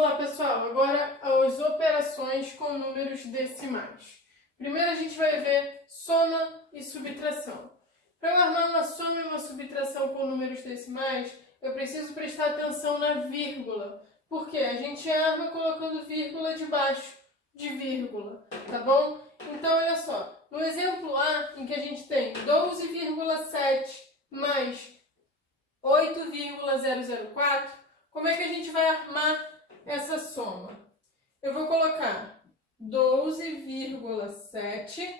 Vamos lá, pessoal. Agora as operações com números decimais. Primeiro a gente vai ver soma e subtração. Para eu armar uma soma e uma subtração com números decimais, eu preciso prestar atenção na vírgula. Porque a gente arma colocando vírgula debaixo de vírgula, tá bom? Então, olha só. No exemplo A, em que a gente tem 12,7 mais 8,004, como é que a gente vai armar essa soma? Eu vou colocar 12,7,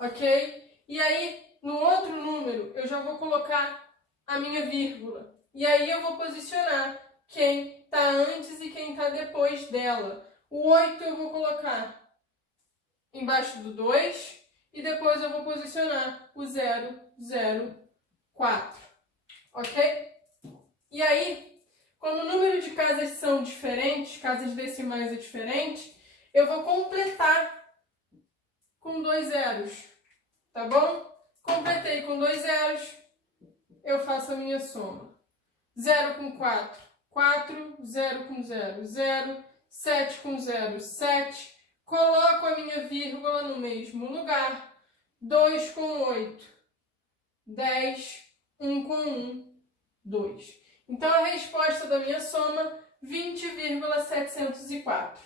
ok? E aí, no outro número, eu já vou colocar a minha vírgula. E aí eu vou posicionar quem está antes e quem está depois dela. O 8 eu vou colocar embaixo do 2 e depois eu vou posicionar o 004, ok? E aí, como o número de casas são diferentes, casas decimais é diferente, eu vou completar com 2 zeros, tá bom? Completei com 2 zeros, eu faço a minha soma. 0 com 4, 4, 0 com 0, 0, 7 com 0, 7, coloco a minha vírgula no mesmo lugar, 2 com 8, 10, 1 com 1, 2. Então, a resposta da minha soma, 20,704.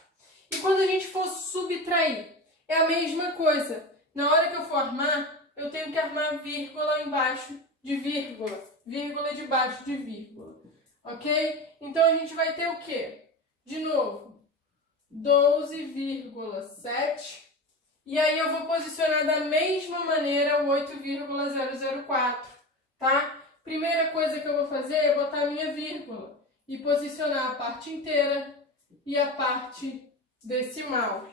E quando a gente for subtrair, é a mesma coisa. Na hora que eu for armar, eu tenho que armar vírgula embaixo de vírgula, vírgula debaixo de vírgula, ok? Então, a gente vai ter o quê? De novo, 12,7. E aí, eu vou posicionar da mesma maneira o 8,004, tá? Primeira coisa que eu vou fazer é botar a minha vírgula e posicionar a parte inteira e a parte decimal.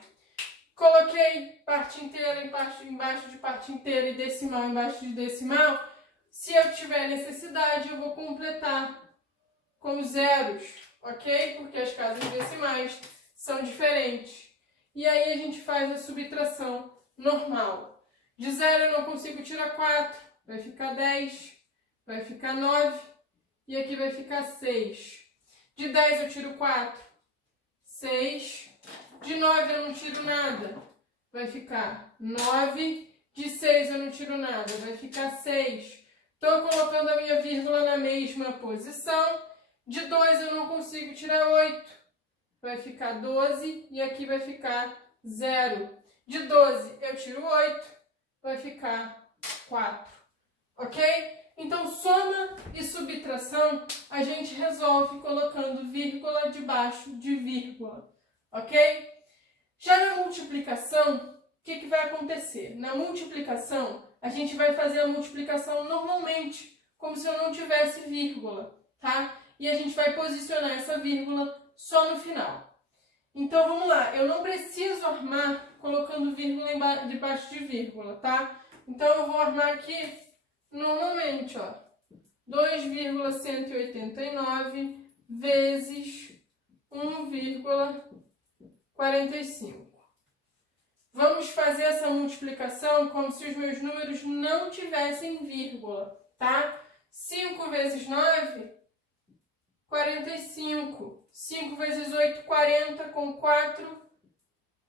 Coloquei parte inteira embaixo de parte inteira e decimal embaixo de decimal. Se eu tiver necessidade, eu vou completar com zeros, ok? Porque as casas decimais são diferentes. E aí a gente faz a subtração normal. De 0 eu não consigo tirar 4, vai ficar 10. Vai ficar 9 e aqui vai ficar 6. De 10 eu tiro 4, 6. De 9 eu não tiro nada, vai ficar 9. De 6 eu não tiro nada, vai ficar 6. Estou colocando a minha vírgula na mesma posição. De 2 eu não consigo tirar 8, vai ficar 12 e aqui vai ficar 0. De 12 eu tiro 8, vai ficar 4, ok? Então, soma e subtração a gente resolve colocando vírgula debaixo de vírgula, ok? Já na multiplicação, o que vai acontecer? Na multiplicação, a gente vai fazer a multiplicação normalmente, como se eu não tivesse vírgula, tá? E a gente vai posicionar essa vírgula só no final. Então, vamos lá. Eu não preciso armar colocando vírgula debaixo de vírgula, tá? Então, eu vou armar aqui normalmente, ó, 2,189 vezes 1,45. Vamos fazer essa multiplicação como se os meus números não tivessem vírgula, tá? 5 vezes 9, 45. 5 vezes 8, 40. Com 4,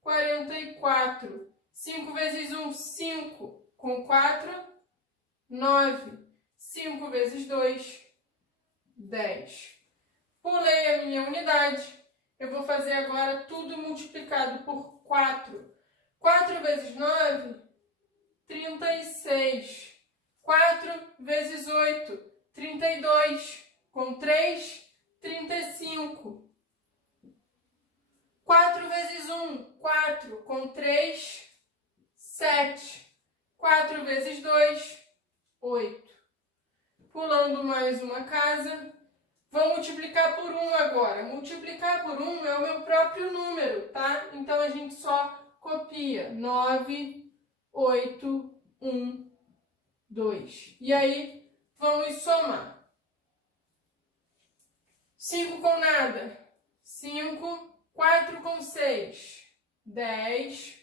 44. 5 vezes 1, 5. Com 4, 9. 5 vezes 2, 10. Pulei a minha unidade. Eu vou fazer agora tudo multiplicado por 4. 4 vezes 9, 36. 4 vezes 8, 32. Com 3, 35. 4 vezes 1, 4. Com 3, 7. 4 vezes 2, 8. Pulando mais uma casa. Vou multiplicar por 1 agora. Multiplicar por 1 é o meu próprio número, tá? Então, a gente só copia. 9, 8, 1, 2. E aí, vamos somar. 5 com nada. 5. 4 com 6. 10.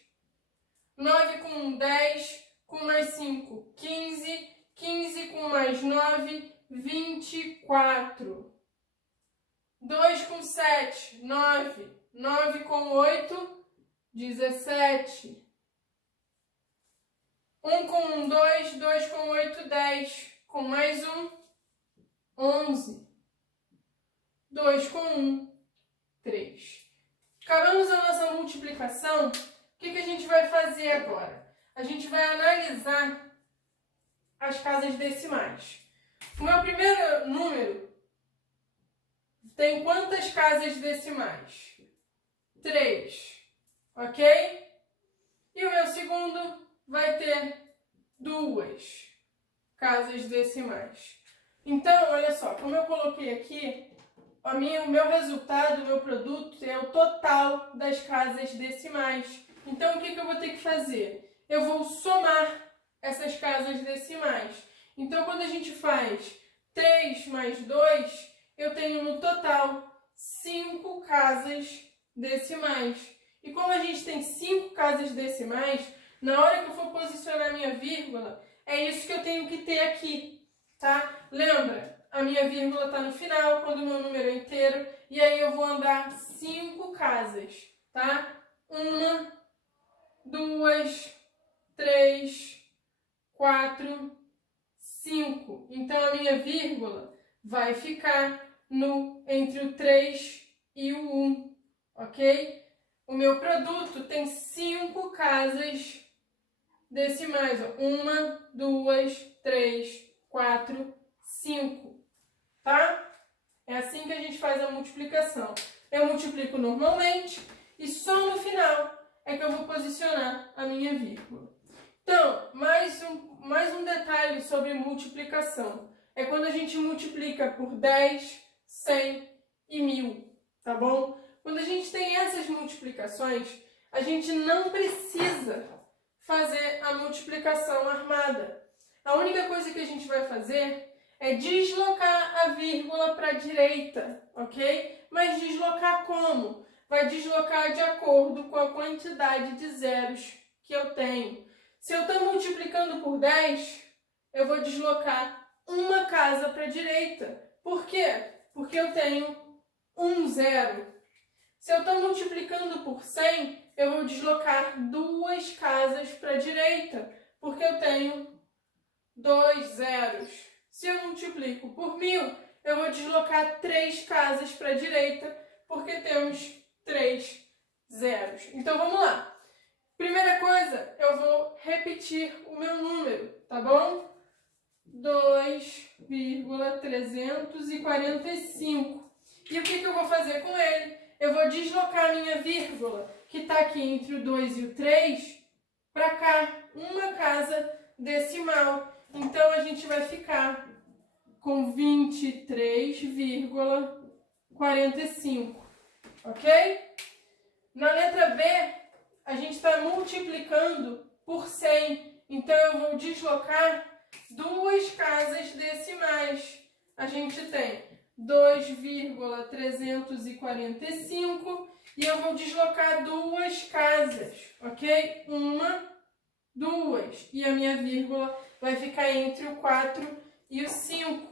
9 com 1, 10. Com mais 5, 15. 15 com mais 9, 24. 2 com 7, 9. 9 com 8, 17. 1 com 1, 2. 2 com 8, 10. Com mais 1, 11. 2 com 1, 3. Acabamos a nossa multiplicação. O que a gente vai fazer agora? A gente vai analisar as casas decimais. O meu primeiro número tem quantas casas decimais? 3, ok? E o meu segundo vai ter 2 casas decimais. Então, olha só, como eu coloquei aqui, o meu resultado, o meu produto é o total das casas decimais. Então, o que eu vou ter que fazer? Eu vou somar essas casas decimais. Então, quando a gente faz 3 mais 2, eu tenho no total 5 casas decimais. E como a gente tem 5 casas decimais, na hora que eu for posicionar minha vírgula, é isso que eu tenho que ter aqui, tá? Lembra? A minha vírgula está no final, quando o meu número é inteiro, e aí eu vou andar 5 casas, tá? 1, 2, 3, 4, 5. Então, a minha vírgula vai ficar entre o 3 e o 1, ok? O meu produto tem 5 casas decimais, ó. 1, 2, 3, 4, 5, tá? É assim que a gente faz a multiplicação. Eu multiplico normalmente e só no final é que eu vou posicionar a minha vírgula. Então, mais um detalhe sobre multiplicação. É quando a gente multiplica por 10, 100 e 1000, tá bom? Quando a gente tem essas multiplicações, a gente não precisa fazer a multiplicação armada. A única coisa que a gente vai fazer é deslocar a vírgula para a direita, ok? Mas deslocar como? Vai deslocar de acordo com a quantidade de zeros que eu tenho. Se eu estou multiplicando por 10, eu vou deslocar uma casa para a direita. Por quê? Porque eu tenho um zero. Se eu estou multiplicando por 100, eu vou deslocar 2 casas para a direita, porque eu tenho 2 zeros. Se eu multiplico por 1000, eu vou deslocar 3 casas para a direita, porque temos 3 zeros. Então, vamos lá. Primeira coisa, eu vou repetir o meu número, tá bom? 2,345. E o que eu vou fazer com ele? Eu vou deslocar a minha vírgula, que está aqui entre o 2 e o 3, para cá, uma casa decimal. Então, a gente vai ficar com 23,45, ok? Na letra B, a gente está multiplicando por 100, então eu vou deslocar 2 casas decimais. A gente tem 2,345 e eu vou deslocar 2 casas, ok? 1, 2. E a minha vírgula vai ficar entre o 4 e o 5.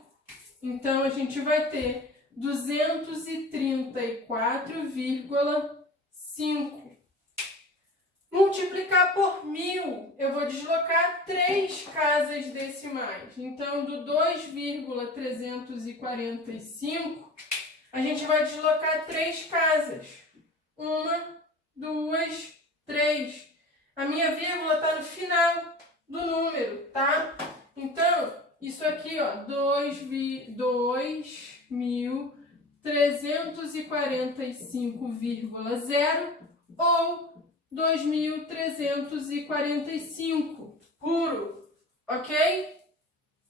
Então, a gente vai ter 234,5. Multiplicar por 1000, eu vou deslocar 3 casas decimais. Então, do 2,345, a gente vai deslocar 3 casas. 1, 2, 3. A minha vírgula está no final do número, tá? Então, isso aqui, ó, 2.345,0 ou 2.345 puro, ok?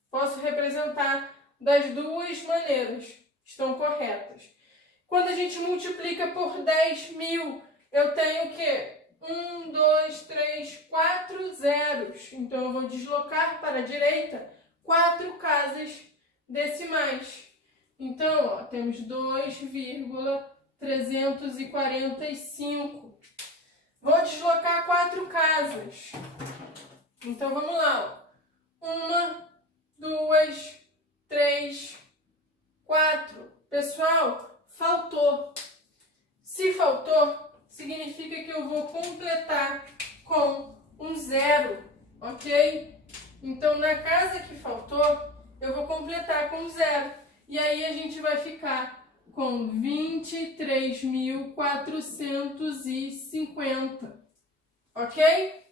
Posso representar das duas maneiras, estão corretas. Quando a gente multiplica por 10.000, eu tenho o quê? 1, 2, 3, 4 zeros. Então, eu vou deslocar para a direita 4 casas decimais. Então, ó, temos 2,345. Vou deslocar 4 casas. Então, vamos lá. 1, 2, 3, 4. Pessoal, faltou. Se faltou, significa que eu vou completar com um zero, ok? Então, na casa que faltou, eu vou completar com zero. E aí a gente vai ficar com 23.450, ok?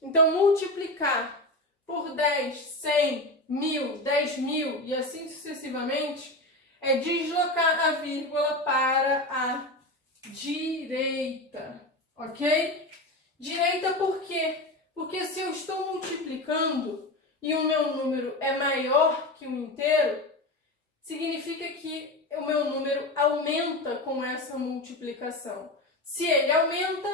Então, multiplicar por 10, 100, 1000, 10.000 e assim sucessivamente é deslocar a vírgula para a direita, ok? Direita por quê? Porque se eu estou multiplicando e o meu número é maior que o inteiro, significa que o meu número aumenta com essa multiplicação. Se ele aumenta,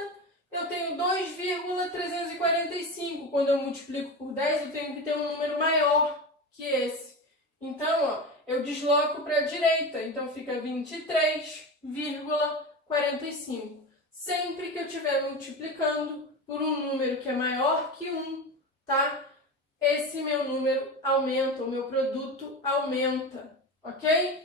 eu tenho 2,345. Quando eu multiplico por 10, eu tenho que ter um número maior que esse. Então, ó, eu desloco para a direita. Então, fica 23,45. Sempre que eu estiver multiplicando por um número que é maior que 1, tá? Esse meu número aumenta, o meu produto aumenta, ok?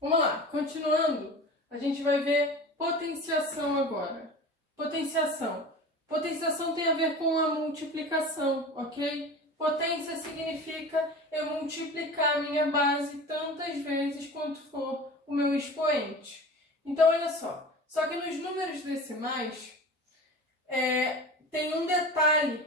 Vamos lá, continuando, a gente vai ver potenciação agora. Potenciação. Potenciação tem a ver com a multiplicação, ok? Potência significa eu multiplicar a minha base tantas vezes quanto for o meu expoente. Então, olha só que nos números decimais tem um detalhe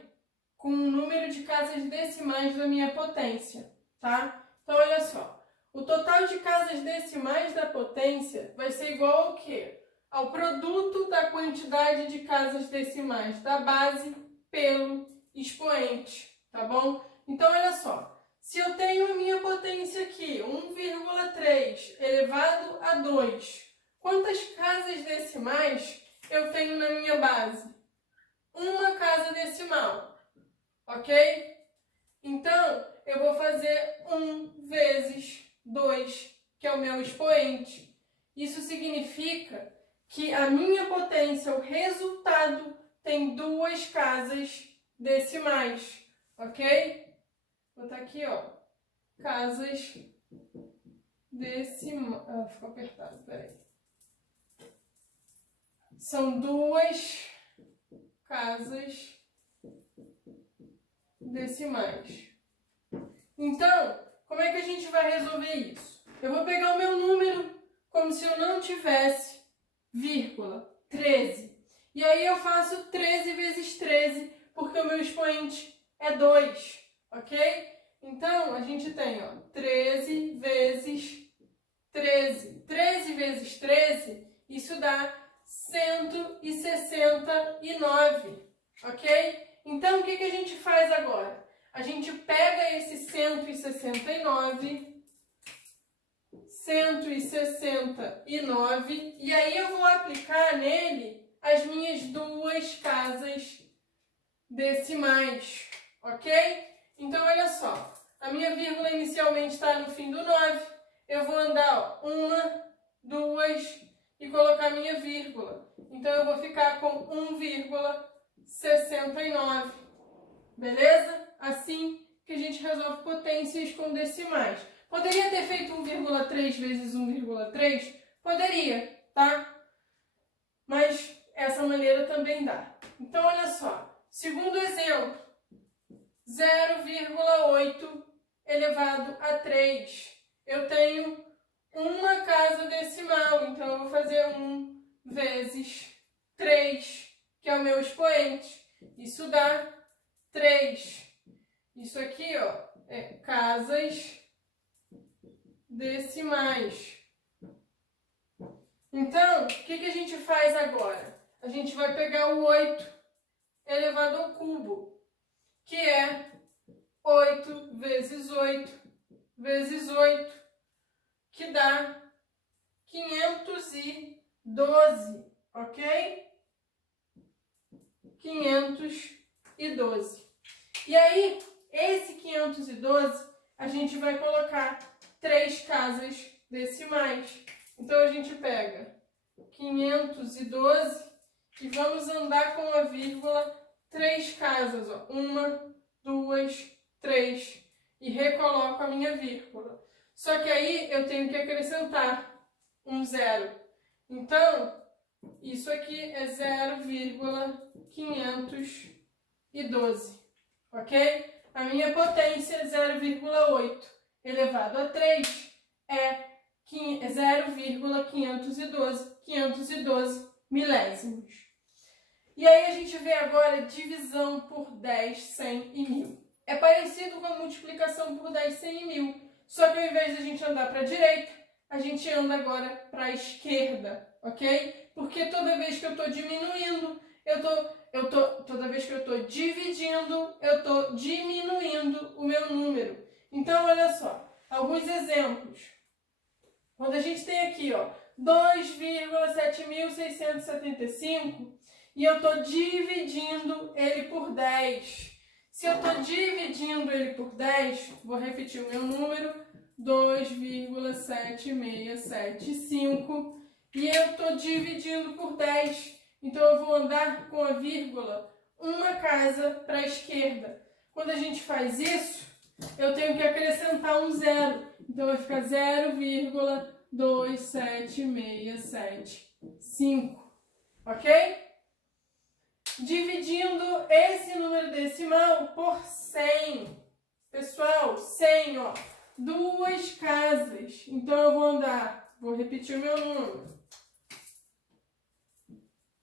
com o número de casas decimais da minha potência, tá? Então, olha só, o total de casas decimais da potência vai ser igual ao quê? Ao produto da quantidade de casas decimais da base pelo expoente, tá bom? Então, olha só, se eu tenho a minha potência aqui, 1,3 elevado a 2, quantas casas decimais eu tenho na minha base? Uma casa decimal, ok? Então, eu vou fazer 1 vezes 2, que é o meu expoente. Isso significa que a minha potência, o resultado, tem 2 casas decimais, ok? Vou botar aqui, ó, casas decimais. Ah, ficou apertado, peraí. São 2 casas decimais. Então, como é que a gente vai resolver isso? Eu vou pegar o meu número como se eu não tivesse vírgula, 13. E aí eu faço 13 vezes 13, porque o meu expoente é 2, ok? Então, a gente tem, ó, 13 vezes 13. 13 vezes 13, isso dá 169, ok? Então, o que a gente faz agora? A gente pega esse 169, e aí eu vou aplicar nele as minhas 2 casas decimais, ok? Então, olha só, a minha vírgula inicialmente está no fim do 9, eu vou andar 1, 2 e colocar minha vírgula. Então, eu vou ficar com 1,69, beleza? Assim que a gente resolve potências com decimais. Poderia ter feito 1,3 vezes 1,3? Poderia, tá? Mas essa maneira também dá. Então, olha só. Segundo exemplo, 0,8 elevado a 3. Eu tenho uma casa decimal, então eu vou fazer 1 vezes 3, que é o meu expoente. Isso dá 3. Isso aqui, ó, é casas decimais. Então, o que a gente faz agora? A gente vai pegar o 8 elevado ao cubo, que é 8 vezes 8 vezes 8, que dá 512, ok? 512. E aí, esse 512, a gente vai colocar 3 casas decimais. Então, a gente pega 512 e vamos andar com a vírgula 3 casas, ó. 1, 2, 3. E recoloco a minha vírgula. Só que aí eu tenho que acrescentar um zero. Então, isso aqui é 0,512, ok? A minha potência é 0,8 elevado a 3 é 0,512 milésimos. E aí a gente vê agora divisão por 10, 100 e 1000. É parecido com a multiplicação por 10, 100 e 1000, só que ao invés de a gente andar para a direita, a gente anda agora para a esquerda, ok? Porque toda vez que eu estou diminuindo, toda vez que eu estou dividindo, eu estou diminuindo o meu número. Então, olha só, alguns exemplos. Quando a gente tem aqui, ó, 2,7675 e eu estou dividindo ele por 10. Se eu estou dividindo ele por 10, vou repetir o meu número, 2,7675, e eu estou dividindo por 10. Então, eu vou andar com a vírgula uma casa para a esquerda. Quando a gente faz isso, eu tenho que acrescentar um zero. Então, vai ficar 0,27675, ok? Dividindo esse número decimal por 100. Pessoal, 100, ó, 2 casas. Então, eu vou repetir o meu número.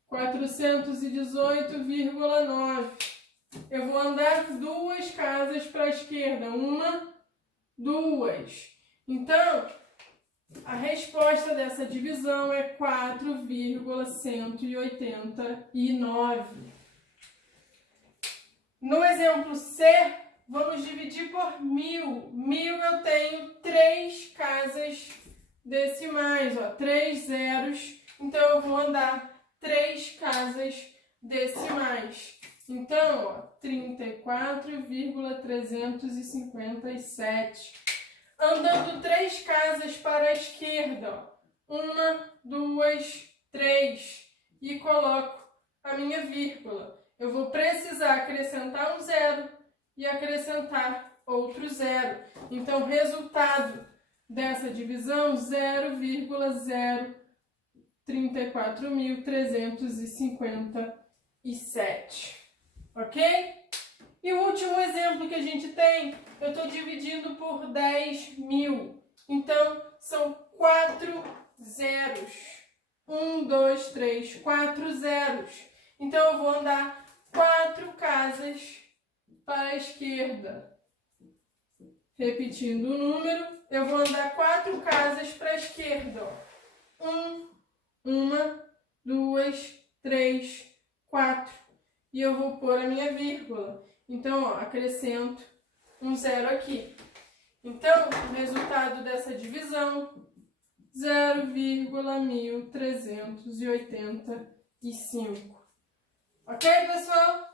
418,9. Eu vou andar 2 casas para a esquerda. 1, 2. Então, a resposta dessa divisão é 4,189. No exemplo C, vamos dividir por 1000. 1000 eu tenho 3 casas decimais, ó, 3 zeros. Então, eu vou andar 3 casas decimais. Então, ó, 34,357. Andando 3 casas para a esquerda, ó. 1, 2, 3. E coloco a minha vírgula. Eu vou precisar acrescentar um zero e acrescentar outro zero. Então, o resultado dessa divisão, 0,034.357. Ok? E o último exemplo que a gente tem, eu estou dividindo por 10.000. Então, são 4 zeros. 1, 2, 3, 4 zeros. Então, eu vou andar 4 casas para a esquerda. Repetindo o número, eu vou andar 4 casas para a esquerda. 1, 2, 3, 4. E eu vou pôr a minha vírgula. Então, ó, acrescento um zero aqui. Então, o resultado dessa divisão, 0,1385. Ok, pessoal?